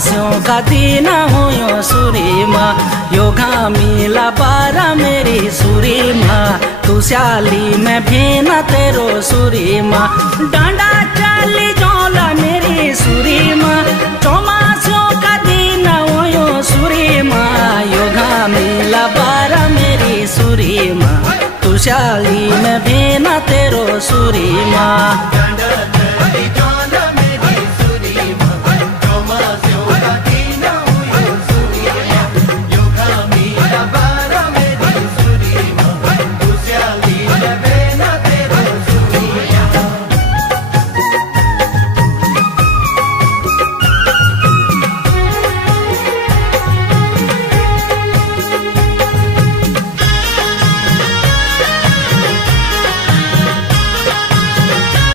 चौमास्यों का दिन हुयो सुरी माँ यो घामीला बारा मेरी सुरी माँ तू स्याली में भेना तेरो सुरी माँ डांडा चली जोला मेरी सुरी माँ चौमास्यों का दिन हुयो सुरी माँ यो घामीला बारा मेरी सुरी माँ तू स्याली में भेना तेरो सुरी माँ।